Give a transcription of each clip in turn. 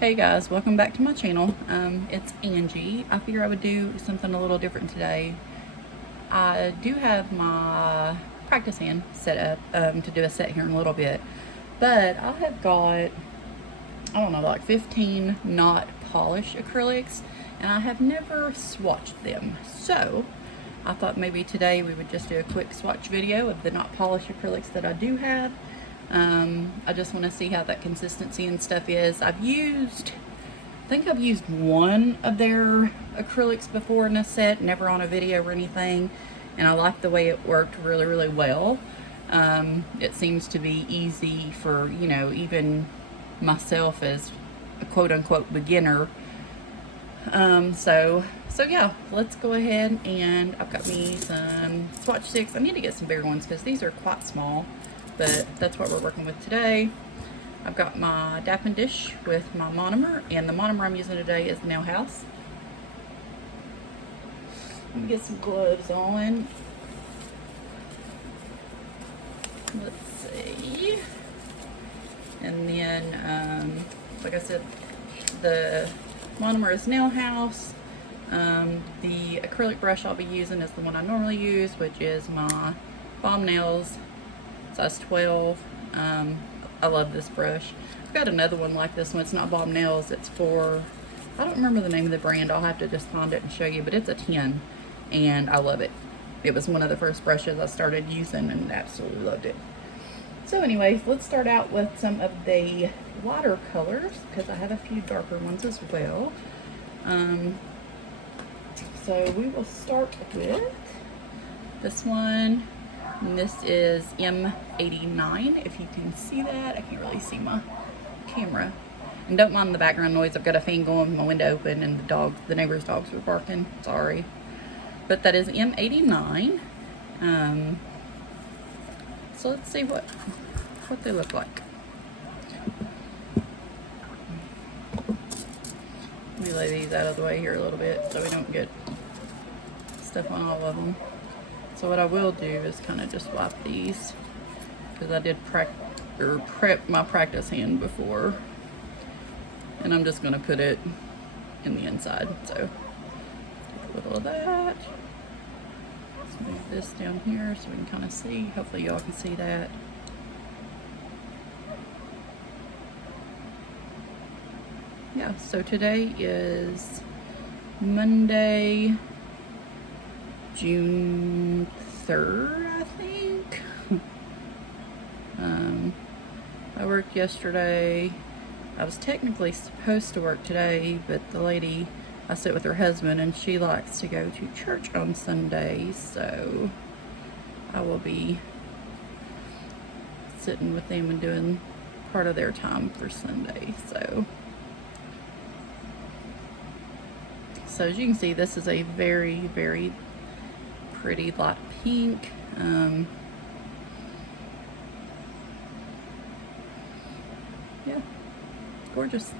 Hey guys, welcome back to my channel. It's Angie. I figure I would do something a little different today. I do have my practice hand set up to do a set here in a little bit, but I have got, I don't know, like 15 not polished acrylics, and I have never swatched them. So I thought maybe today we would just do a quick swatch video of the not polished acrylics that I do have. I just want to see how that consistency and stuff is. I think I've used one of their acrylics before in a set, never on a video or anything, and I like the way it worked really well. It seems to be easy for, you know, even myself as a quote-unquote beginner. So yeah, let's go ahead, and I've got me some swatch sticks. I need to get some bigger ones because these are quite small, but that's what we're working with today. I've got my dapping dish with my monomer, and the monomer I'm using today is Nail House. Let me get some gloves on. Let's see. And then, like I said, the monomer is Nail House. The acrylic brush I'll be using is the one I normally use, which is my Bomb Nails size 12. I love this brush. I've got another one like this one. It's not Bomb Nails. It's for, I don't remember the name of the brand. I'll have to just find it and show you, but it's a 10, and I love it. It was one of the first brushes I started using and absolutely loved it. So anyways, let's start out with some of the watercolors because I have a few darker ones as well. So we will start with this one. And this is M89, if you can see that. I can't really see my camera. And don't mind the background noise. I've got a fan going, my window open, and the neighbor's dogs were barking. Sorry. But that is M89. So let's see what they look like. Let me lay these out of the way here a little bit so we don't get stuff on all of them. So what I will do is kind of just wipe these, because I did prep my practice hand before, and I'm just going to put it in the inside. So take a little of that. Let's move this down here so we can kind of see. Hopefully y'all can see that. Yeah, so today is Monday, June 3rd, I think. I worked yesterday. I was technically supposed to work today, but the lady, I sit with her husband, and she likes to go to church on Sundays, so I will be sitting with them and doing part of their time for Sunday. So as you can see, this is a very pretty light pink. Yeah, gorgeous.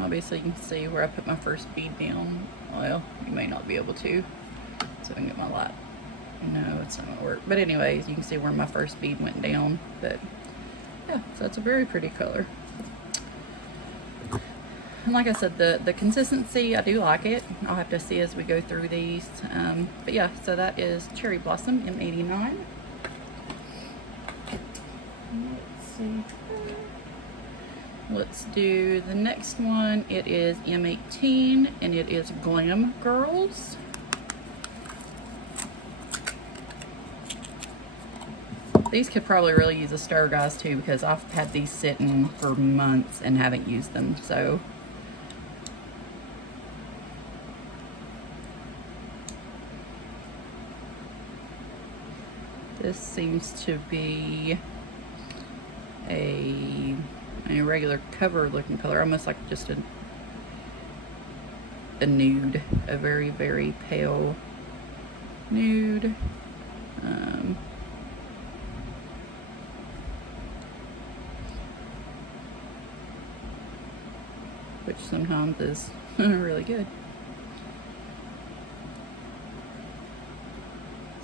Obviously you can see where I put my first bead down. Well, you may not be able to, so I can get my light. No, it's not gonna work. But anyways, you can see where my first bead went down. But yeah, so it's a very pretty color. And like I said, the consistency, I do like it. I'll have to see as we go through these. But yeah, so that is Cherry Blossom M89. Let's see. Let's do the next one. It is M18, and it is Glam Girls. These could probably really use a stir, guys, too, because I've had these sitting for months and haven't used them. So this seems to be a regular cover looking color, almost like just a nude, a very pale nude. Which sometimes is really good.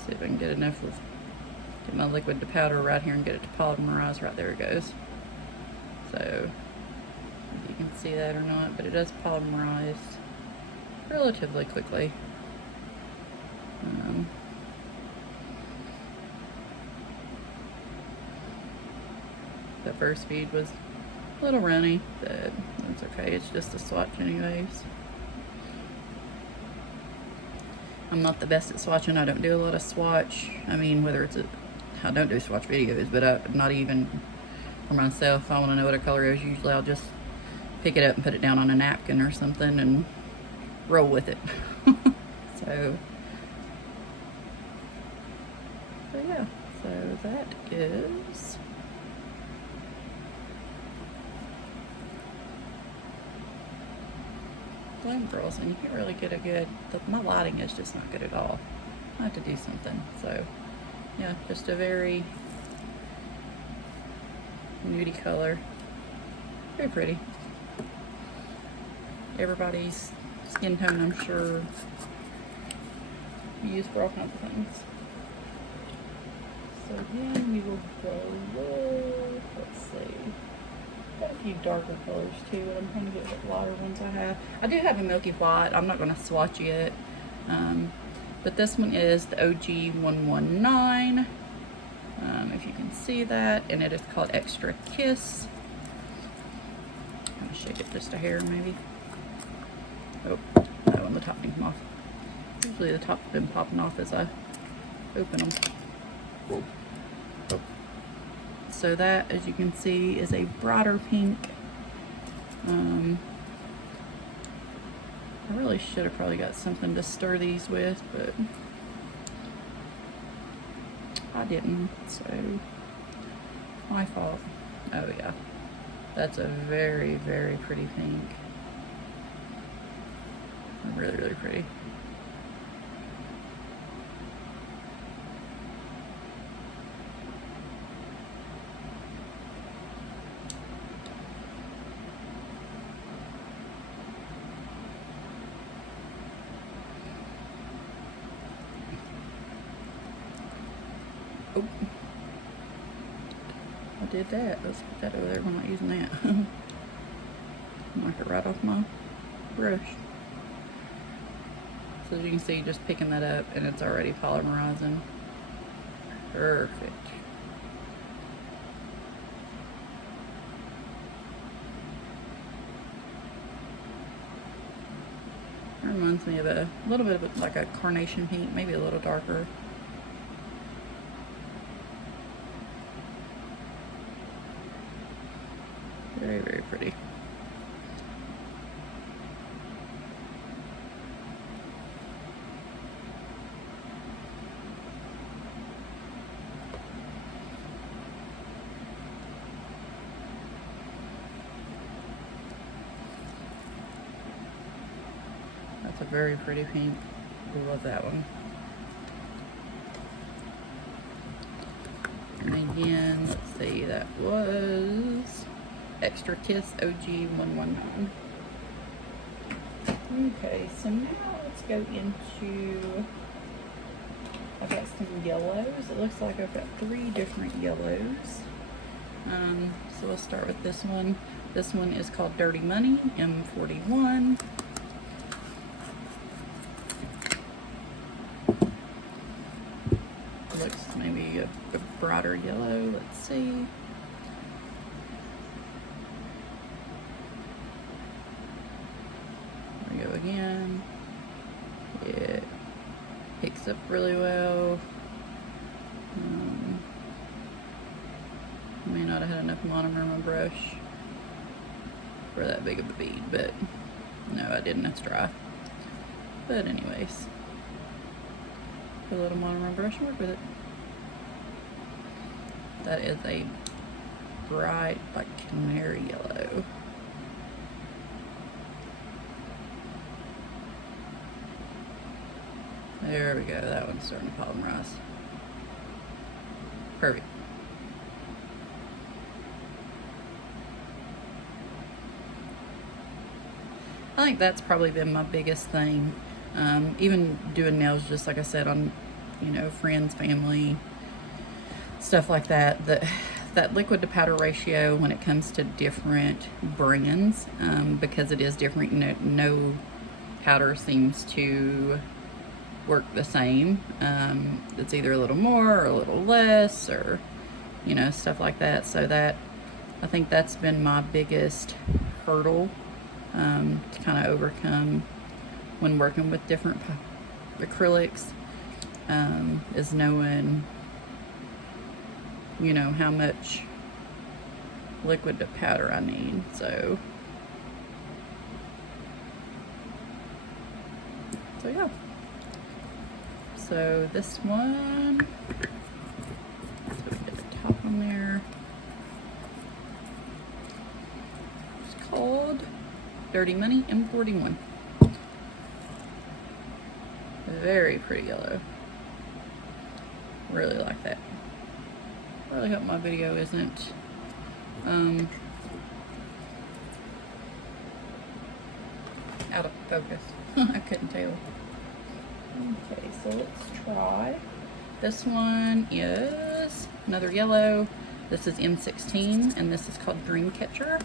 See if I can get enough of, get my liquid to powder right here and get it to polymerize. Right there it goes. So, if you can see that or not, but it does polymerize relatively quickly. The first feed was a little runny, but that's okay. It's just a swatch anyways. I'm not the best at swatching. I don't do a lot of swatch. I mean, I don't do swatch videos, but not even for myself. If I want to know what a color is, usually I'll just pick it up and put it down on a napkin or something and roll with it. So yeah, so that is Flame Girls, and you can't really get a good, my lighting is just not good at all. I have to do something. So yeah, just a very nudie color. Very pretty. Everybody's skin tone, I'm sure, used for all kinds of things. So then we will go with, let's see, got a few darker colors too, but I'm trying to get what lighter ones I have. I do have a milky white. I'm not going to swatch it, but this one is the OG 119. If you can see that, and it is called Extra Kiss. I'm going to shake it just a hair maybe. Oh, that one, the top didn't come off. Usually the top's been popping off as I open them. Oh. So that, as you can see, is a brighter pink. I really should have probably got something to stir these with, but I didn't, so my fault. Oh yeah, that's a very, very pretty pink. Really, really pretty. Oh, I did that. Let's put that over there. We're not using that. Knock it right off my brush. So as you can see, just picking that up and it's already polymerizing. Perfect. It reminds me of a little bit of like a carnation pink, maybe a little darker. Very, very pretty. That's a very pretty pink. We love that one. And again, let's see, that was Extra Kiss OG 119. Okay, so now let's go into, I've got some yellows. It looks like I've got 3 different yellows. So we'll start with this one. This one is called Dirty Money, M41. Looks maybe a brighter yellow. Let's see. There we go again. It picks up really well. I may not have had enough monomer on my brush for that big of a bead, but no, I didn't. It's dry. But anyways, put a little monomer on my brush and work with it. That is a bright, like canary yellow. There we go. That one's starting to polymerize. Perfect. I think that's probably been my biggest thing. Even doing nails, just like I said, on, you know, friends, family, stuff like that. that liquid to powder ratio when it comes to different brands, because it is different. No powder seems to work the same. It's either a little more or a little less, or stuff like that. So that, I think that's been my biggest hurdle to kind of overcome when working with different acrylics, is knowing how much liquid to powder I need. So yeah. So this one, so we get the top on there. It's called Dirty Money M41. Very pretty yellow. Really like that. Really hope my video isn't out of focus. I couldn't tell. Okay, so let's try. This one is another yellow. This is M16, and this is called Dreamcatcher.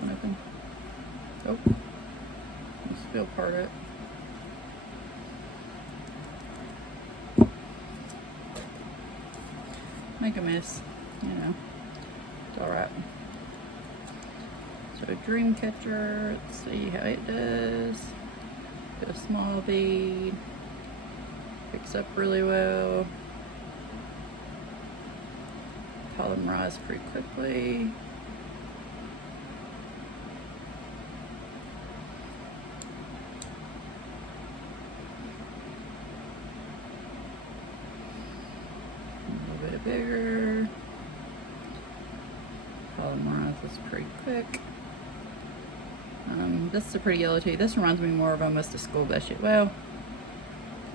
One open. Oh, I spilled part of it. Make a mess, it's alright. So Dreamcatcher, let's see how it does. Get a small bead, picks up really well, polymerize pretty quickly. Bigger. Polymerize this pretty quick. This is a pretty yellow too. This reminds me more of almost a school bus. Well,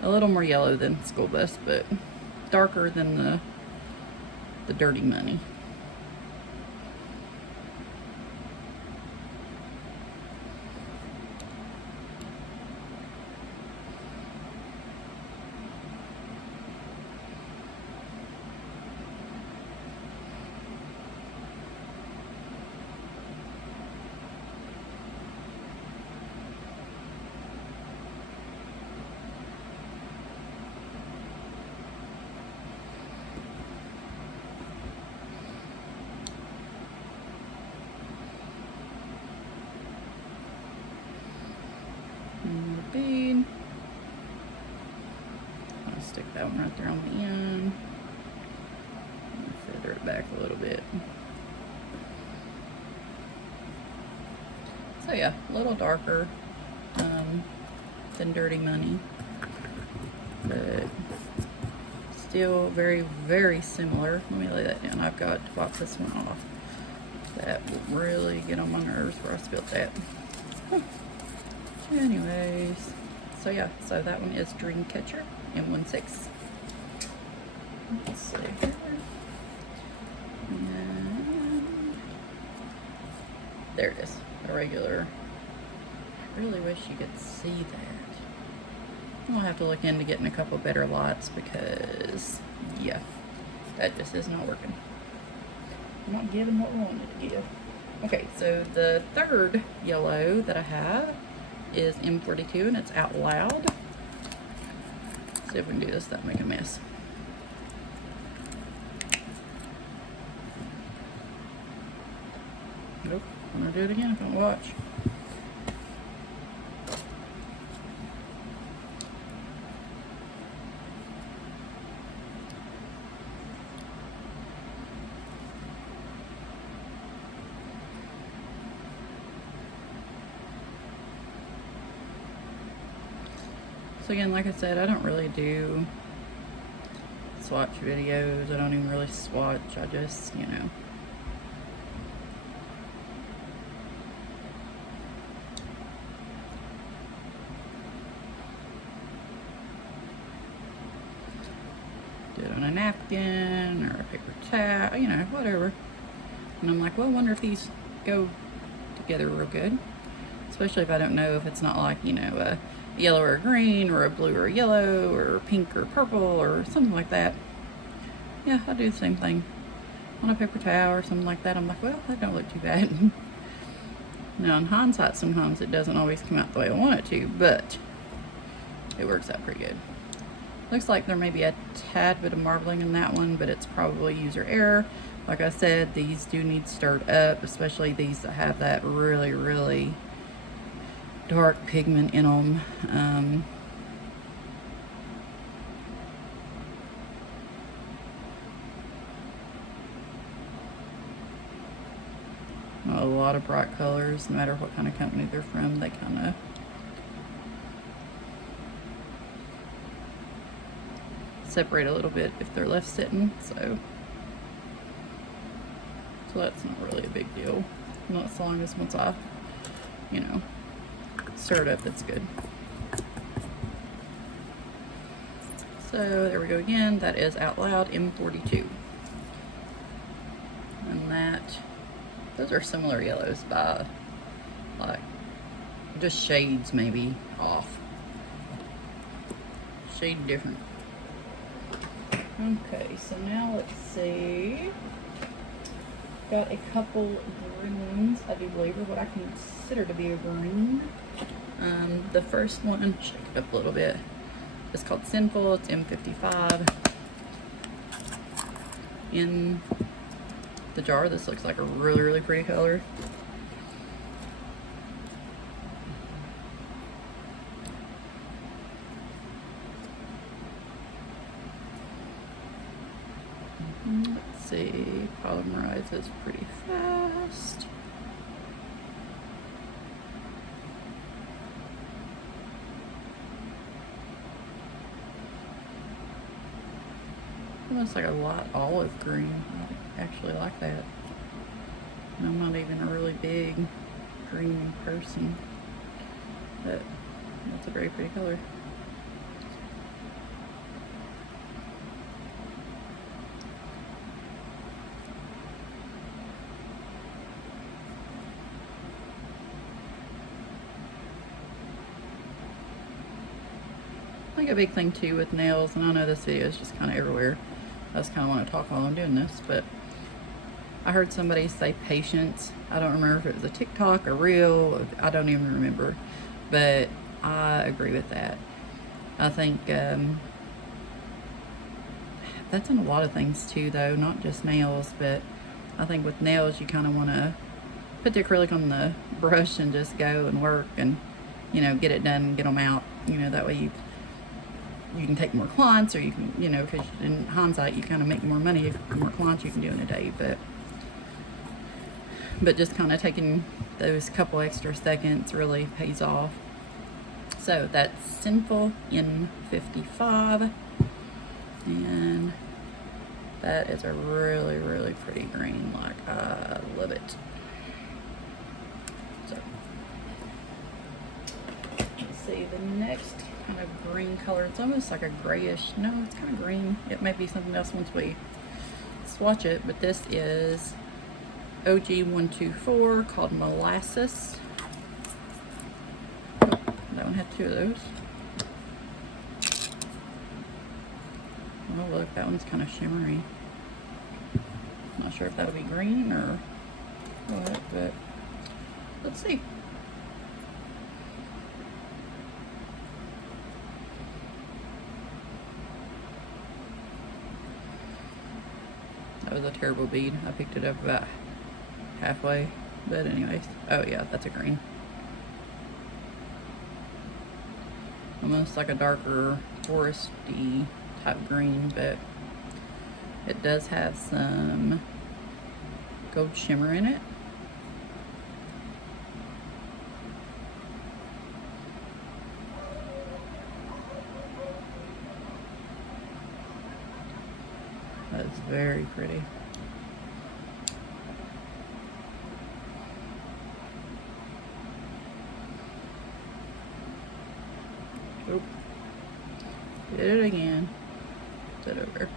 a little more yellow than school bus, but darker than the Dirty Money. Bead. I'll stick that one right there on the end. Feather it back a little bit. So yeah, a little darker than Dirty Money, but still very, very similar. Let me lay that down. I've got to box this one off. That will really get on my nerves where I spilled that. Anyways, so yeah, so that one is Dreamcatcher M16. Let's see here. And there it is, a regular. I really wish you could see that. I'll have to look into getting a couple better lights because, yeah, that just is not working. I'm not giving what I wanted to give. Okay, so the third yellow that I have is M42, and it's Out Loud. Let's see if we can do this without making a mess. Nope, I'm gonna do it again. Don't watch. So again, like I said, I don't really do swatch videos. I don't even really swatch. I just, do it on a napkin or a paper towel, whatever. And I'm like, well, I wonder if these go together real good. Especially if I don't know if it's not like, yellow or green, or a blue or a yellow, or pink or purple, or something like that. Yeah, I do the same thing on a paper towel or something like that. I'm like, well, that don't look too bad. Now, in hindsight, sometimes it doesn't always come out the way I want it to, but it works out pretty good. Looks like there may be a tad bit of marbling in that one, but it's probably user error. Like I said, these do need stirred up, especially these that have that really, really dark pigment in them. A lot of bright colors, no matter what kind of company they're from, they kind of separate a little bit if they're left sitting, so that's not really a big deal. Not so long as once I, stir it up, it's good. So there we go again. That is Out Loud M42. And those are similar yellows by like just shades maybe off. Shade different. Okay, so now let's see. Got a couple greens, I do believe, are what I consider to be a green. The first one, shake it up a little bit. It's called Sinful. It's M55. In the jar, this looks like a really, really pretty color. Let's see, polymerizes pretty fast. Almost like a light olive green. I actually like that. And I'm not even a really big green person, but that's a very pretty color. I think a big thing too with nails, and I know this video is just kind of everywhere. I just kind of want to talk while I'm doing this, but I heard somebody say patience. I don't remember if it was a TikTok or reel. I don't even remember, but I agree with that. I think that's in a lot of things too, though, not just nails, but I think with nails you kind of want to put the acrylic on the brush and just go and work and, get it done and get them out. That way you can take more clients, or you can, because in hindsight you kind of make more money if the more clients you can do in a day, but just kind of taking those couple extra seconds really pays off. So that's Sinful in 55, and that is a really, really pretty green. Like, I love it. So let's see the next kind of green color. It's almost like a grayish. No, it's kind of green. It might be something else once we swatch it, but this is OG124 called Molasses. Oh, that one had two of those. Oh look, that one's kind of shimmery. Not sure if that'll be green or what, but let's see. That was a terrible bead. I picked it up about halfway, but anyways. Oh yeah, that's a green. Almost like a darker foresty type green, but it does have some gold shimmer in it. That's very pretty. Oh, did it again. Set over.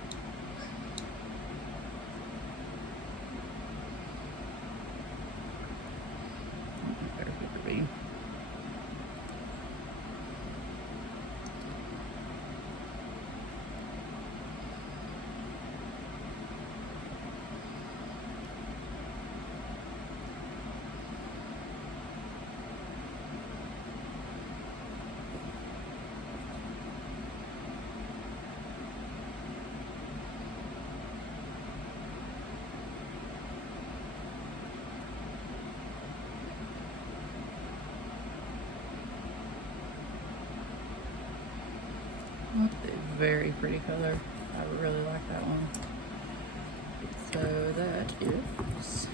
very pretty color. I really like that one. So that is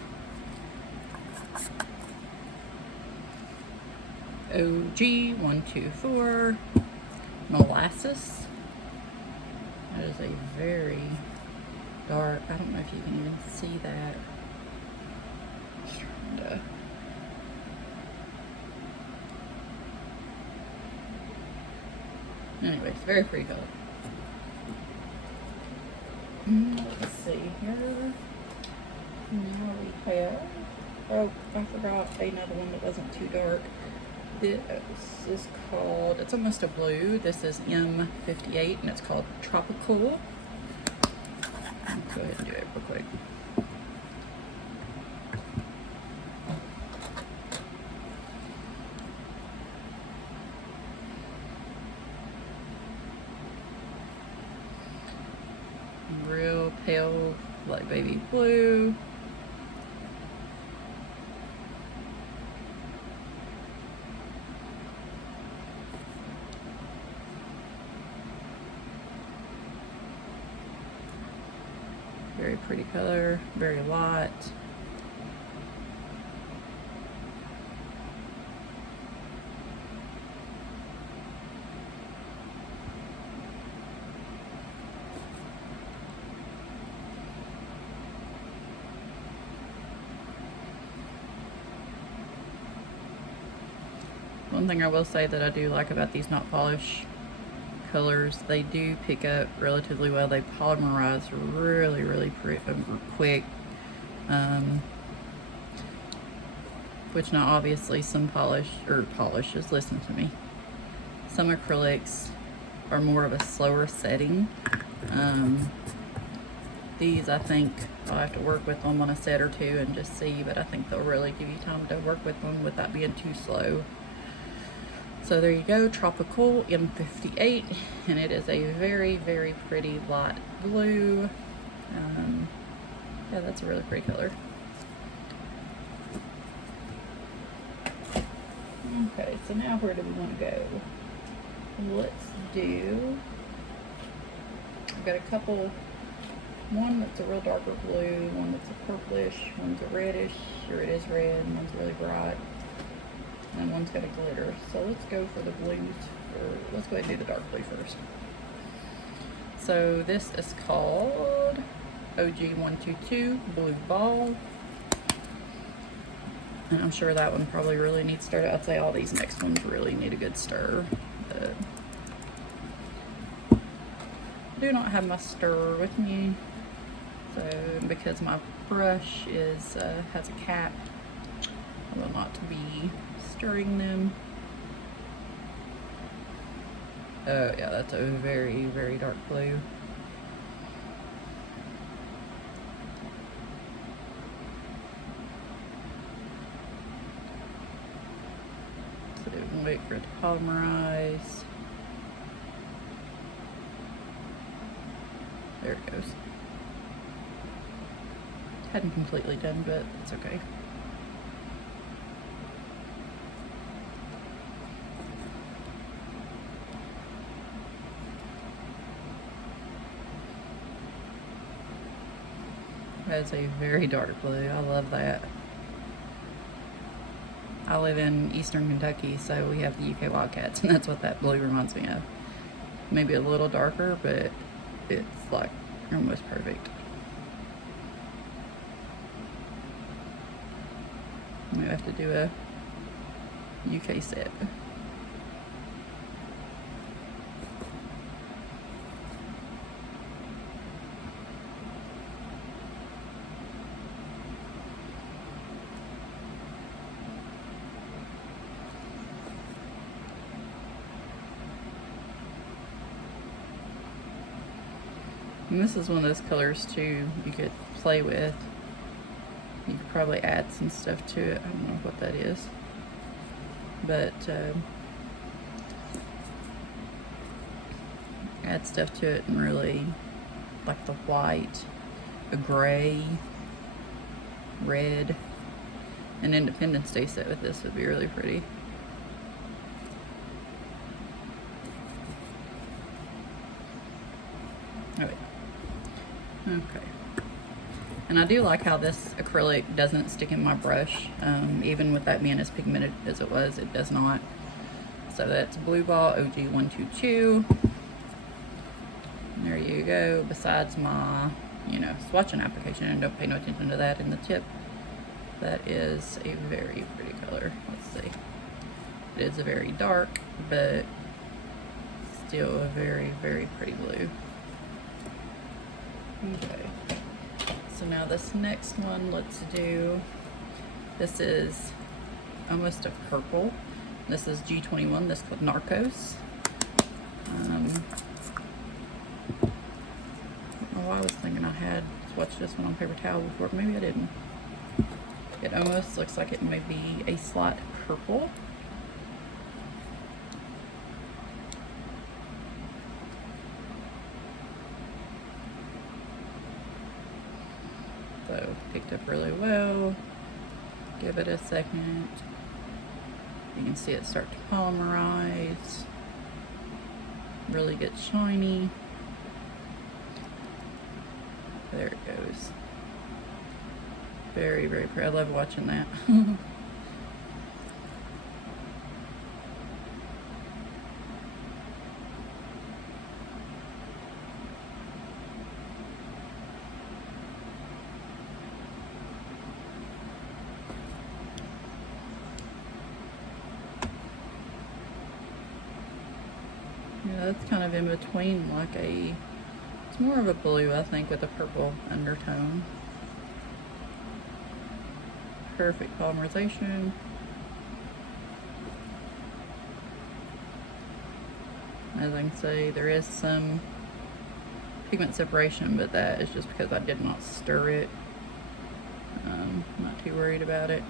OG124 Molasses. That is a very dark, I don't know if you can even see that. Anyways, very pretty color. Let's see here. Now we have, oh, I forgot another one that wasn't too dark. This is called, it's almost a blue. This is M58 and it's called Tropical. I'll go ahead and do it real quick. Real pale, like baby blue. Very pretty color, very light. One thing I will say that I do like about these matte polish colors, they do pick up relatively well. They polymerize really quick. Which now obviously some polishes, listen to me. Some acrylics are more of a slower setting. These, I think I'll have to work with them on a set or two and just see, but I think they'll really give you time to work with them without being too slow. So there you go, Tropical M58, and it is a very pretty light blue. Yeah, that's a really pretty color. Okay, so now where do we want to go? Let's do, I've got a couple, one that's a real darker blue, one that's a purplish, one's a reddish, or it is red, and one's really bright. And one's got a glitter. So let's go for the blues. Let's go ahead and do the dark blue first. So this is called OG122 Blue Ball. And I'm sure that one probably really needs stirred. I'd say all these next ones really need a good stir. But I do not have my stirrer with me. So because my brush is has a cap, I will not be stirring them. Oh yeah, that's a very dark blue. So wait for it to polymerize. There it goes. Hadn't completely done, but it's okay. That's a very dark blue. I love that. I live in eastern Kentucky, so we have the UK Wildcats, and that's what that blue reminds me of. Maybe a little darker, but it's like almost perfect. We have to do a UK set. And this is one of those colors too you could play with. You could probably add some stuff to it. I don't know what that is. But add stuff to it and really like the white, a gray, red. An Independence Day set with this would be really pretty. Okay. And I do like how this acrylic doesn't stick in my brush. Even with that being as pigmented as it was, it does not. So that's Blue Ball OG 122. There you go. Besides my, swatching application, and don't pay no attention to that in the tip. That is a very pretty color. Let's see. It is a very dark, but still a very, very pretty blue. Okay. So now this next one, let's do, this is almost a purple. This is G21, this is called Narcos. I don't know why I was thinking I had swatched this one on paper towel before, maybe I didn't. It almost looks like it may be a slight purple. So picked up really well. Give it a second. You can see it start to polymerize. Really get shiny. There it goes. Very, very pretty. I love watching that. Yeah, that's kind of in between, like it's more of a blue, I think, with a purple undertone. Perfect polymerization. As I can see, there is some pigment separation, but that is just because I did not stir it. Not too worried about it.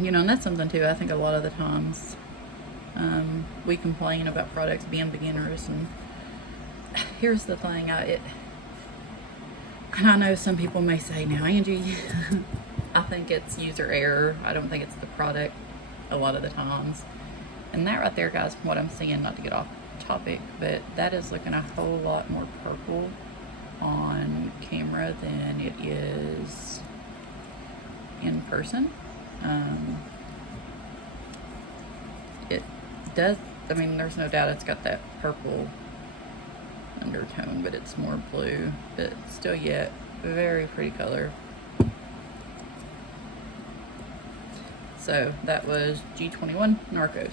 And that's something too, I think a lot of the times we complain about products being beginners, and here's the thing, and I know some people may say, now Angie, I think it's user error. I don't think it's the product a lot of the times. And that right there, guys, from what I'm seeing, not to get off topic, but that is looking a whole lot more purple on camera than it is in person. It does, there's no doubt it's got that purple undertone, but it's more blue, but still yet very pretty color. So that was G21 Narcos.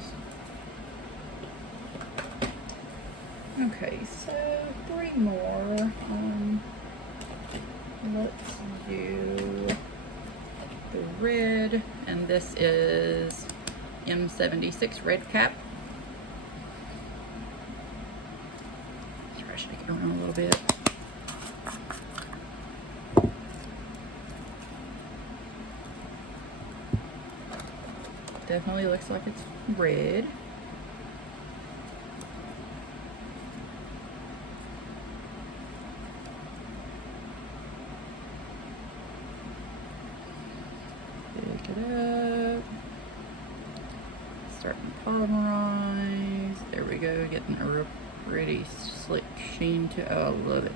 Okay, so 3 more. Let's do the red, and this is M76 red cap. Try to shake it around a little bit. Definitely looks like it's red. Pick it up. Starting to polymerize. There we go, getting a real pretty slick sheen to, oh, I love it.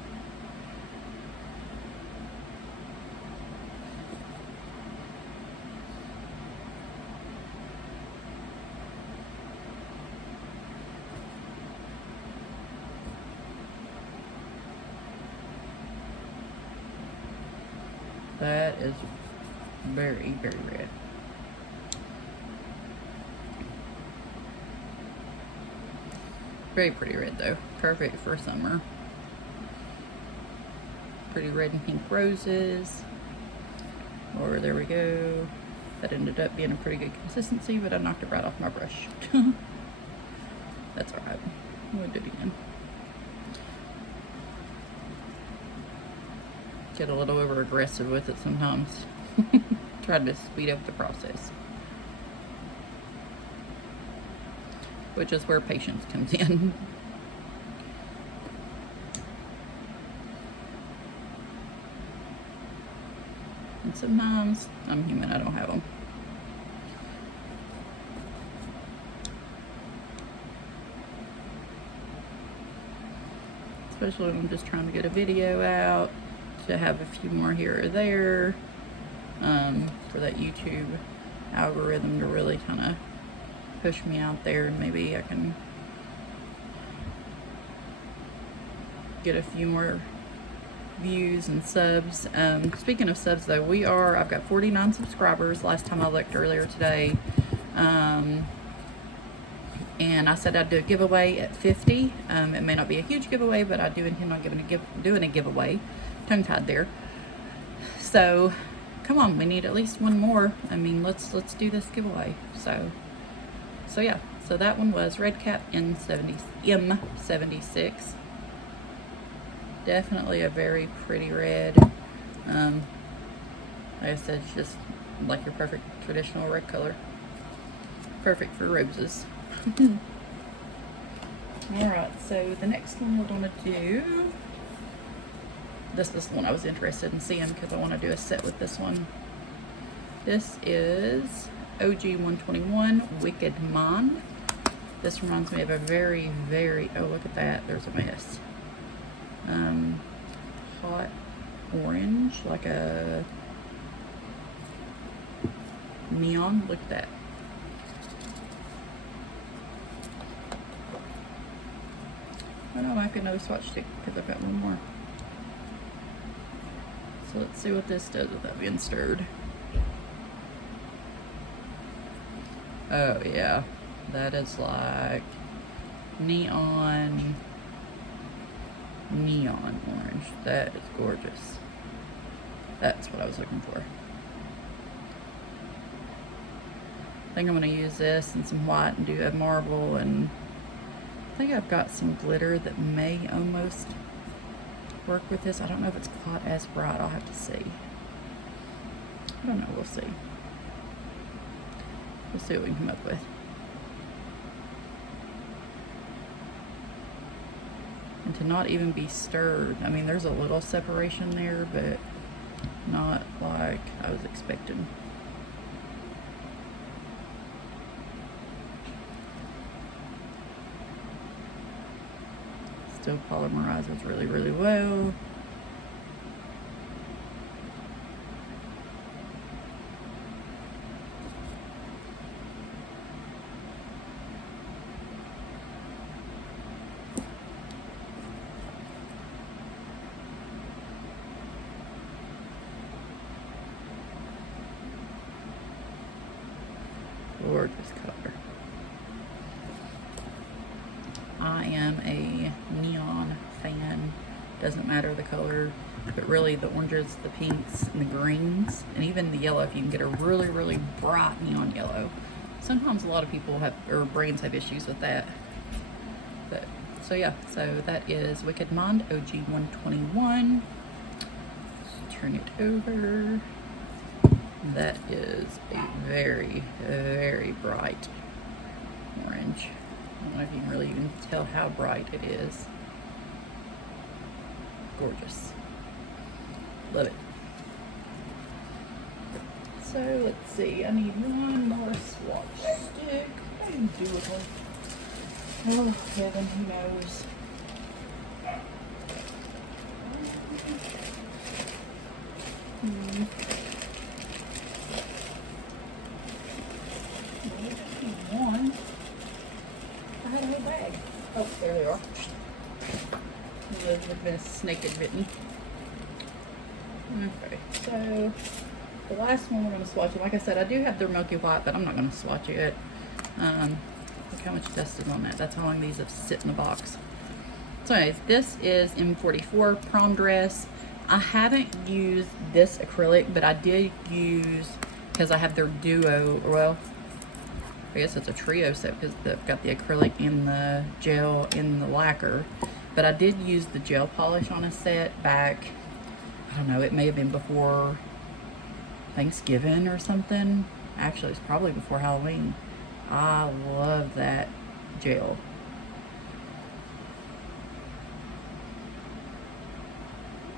That is very, very red. Very pretty red though. Perfect for summer. Pretty red and pink roses. Or there we go. That ended up being a pretty good consistency, but I knocked it right off my brush. That's alright. We'll do it again. Get a little over aggressive with it sometimes. Try to speed up the process, which is where patience comes in. And sometimes I'm human, I don't have them. Especially when I'm just trying to get a video out, to have a few more here or there, for that YouTube algorithm to really kind of push me out there, and maybe I can get a few more views and subs. Speaking of subs though, I've got 49 subscribers last time I looked earlier today. And I said I'd do a giveaway at 50. It may not be a huge giveaway, but I do intend on doing a giveaway. Tongue-tied there. So come on, we need at least one more. I mean, let's do this giveaway. So yeah, so that one was Red Cap M76. Definitely a very pretty red. Like I said, it's just like your perfect traditional red color. Perfect for roses. Alright, so the next one we're going to do, this is the one I was interested in seeing because I want to do a set with this one. This is OG 121 Wicked Mon. This reminds me of a very, very, oh look at that, there's a mess. Hot orange, like a neon, look at that. I know I might get another swatch stick because I've got one more. So let's see what this does without being stirred. Oh yeah, that is like neon orange. That is gorgeous. That's what I was looking for. I think I'm going to use this and some white and do a marble, and I think I've got some glitter that may almost work with this. I don't know if it's quite as bright. I'll have to see. I don't know. We'll see. We'll see what we can come up with. And to not even be stirred. I mean, there's a little separation there, but not like I was expecting. Still polymerizes really, really well. Gorgeous color. I am a neon fan. Doesn't matter the color, but really the oranges, the pinks, and the greens, and even the yellow if you can get a really, really bright neon yellow. Sometimes a lot of people have, or brands have issues with that. But so yeah, so that is Wicked Mon OG 121. Let's turn it over. That is a very, very bright orange. I don't know if you can really even tell how bright it is. Gorgeous. Love it. So let's see, I need one more swatch stick. I can do with one. Oh heaven, who knows? One. I had a whole bag. Oh, there they are. Those have been snake and bitten. Okay, so the last one we're going to swatch it. Like I said, I do have their milky white, but I'm not going to swatch it. Look how much dust is on that. That's how long these have sit in the box. So anyways, this is M44 Prom Dress. I haven't used this acrylic, but I did use, because I have their duo, well, I guess it's a trio set because they've got the acrylic and the gel and the lacquer. But I did use the gel polish on a set back, I don't know, it may have been before Thanksgiving or something. Actually, it's probably before Halloween. I love that gel.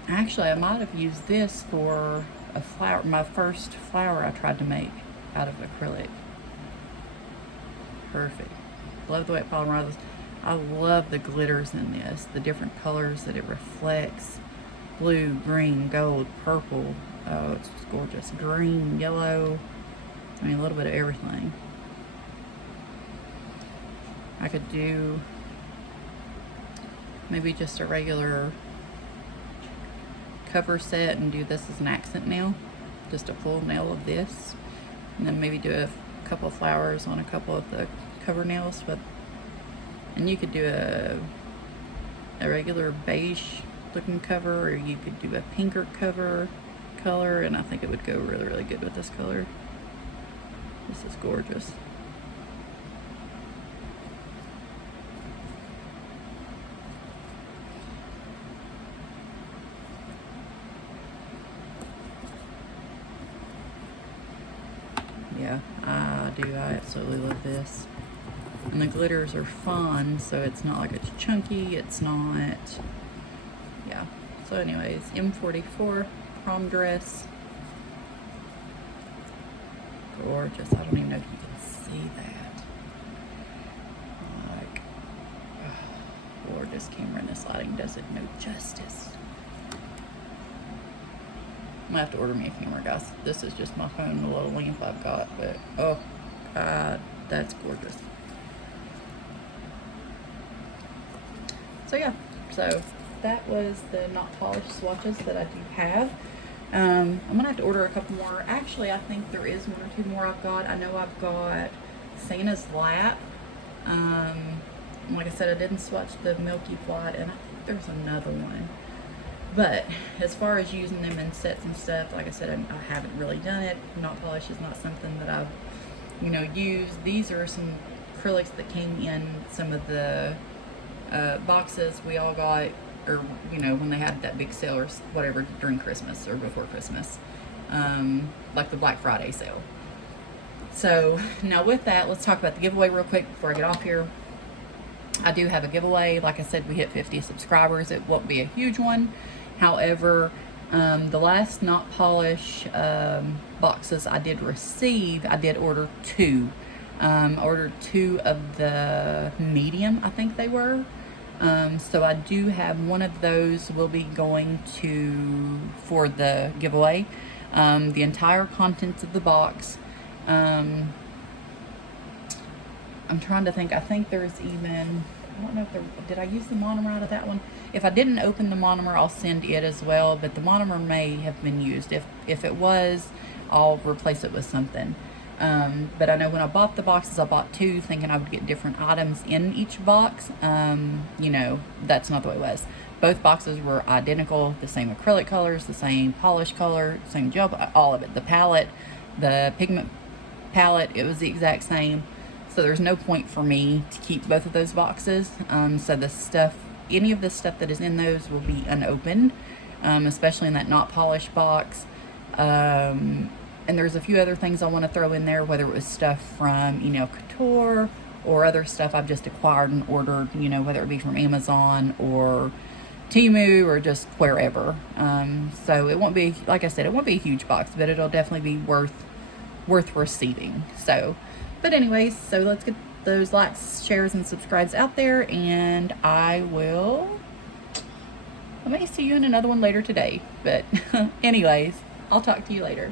Actually, I might have used this for a flower, my first flower I tried to make out of acrylic. Perfect. Love the way it polymerizes. I love the glitters in this, the different colors that it reflects. Blue, green, gold, purple. Oh, it's just gorgeous. Green, yellow. I mean, a little bit of everything. I could do maybe just a regular cover set and do this as an accent nail. Just a full nail of this. And then maybe do a couple of flowers on a couple of the cover nails. And you could do a regular beige looking cover, or you could do a pinker cover color, and I think it would go really, really good with this color. This is gorgeous. Yeah, I do. I absolutely love this. And the glitters are fun, so it's not like it's chunky, it's not, yeah. So anyways, M44 prom dress. Gorgeous. I don't even know if you can see that. Like, oh, gorgeous. Camera and this lighting does it no justice. I'm gonna have to order me a camera, guys. This is just my phone, the little lamp I've got, but oh God, that's gorgeous. So yeah, so that was the not polished swatches that I do have. I'm gonna have to order a couple more. Actually, I think there is one or two more I've got. I know I've got Santa's Lap. Like I said, I didn't swatch the Milky White, and I think there's another one. But as far as using them in sets and stuff, like I said, I haven't really done it. Not polish is not something that I've, used. These are some acrylics that came in some of the boxes we all got, or when they had that big sale or whatever during Christmas or before Christmas, like the Black Friday sale. So now with that, let's talk about the giveaway real quick before I get off here. I do have a giveaway. Like I said, we hit 50 subscribers. It won't be a huge one. However, the last not polish boxes I did receive, I did order two. Ordered two of the medium, I think they were. So I do have one of those will be going for the giveaway. The entire contents of the box. I'm trying to think. I think there's even, I don't know if did I use the monomer out of that one? If I didn't open the monomer, I'll send it as well, but the monomer may have been used. If it was, I'll replace it with something. But I know when I bought the boxes, I bought two thinking I would get different items in each box. That's not the way it was. Both boxes were identical, the same acrylic colors, the same polish color, same gel, all of it. The palette, the pigment palette, it was the exact same. So there's no point for me to keep both of those boxes. So the stuff, any of the stuff that is in those will be unopened, especially in that not polished box. And there's a few other things I want to throw in there, whether it was stuff from Couture or other stuff I've just acquired and ordered, whether it be from Amazon or Temu or just wherever. So it won't be, like I said, it won't be a huge box, but it'll definitely be worth receiving. So, but anyways, so let's get those likes, shares, and subscribes out there, and I may see you in another one later today. But anyways, I'll talk to you later.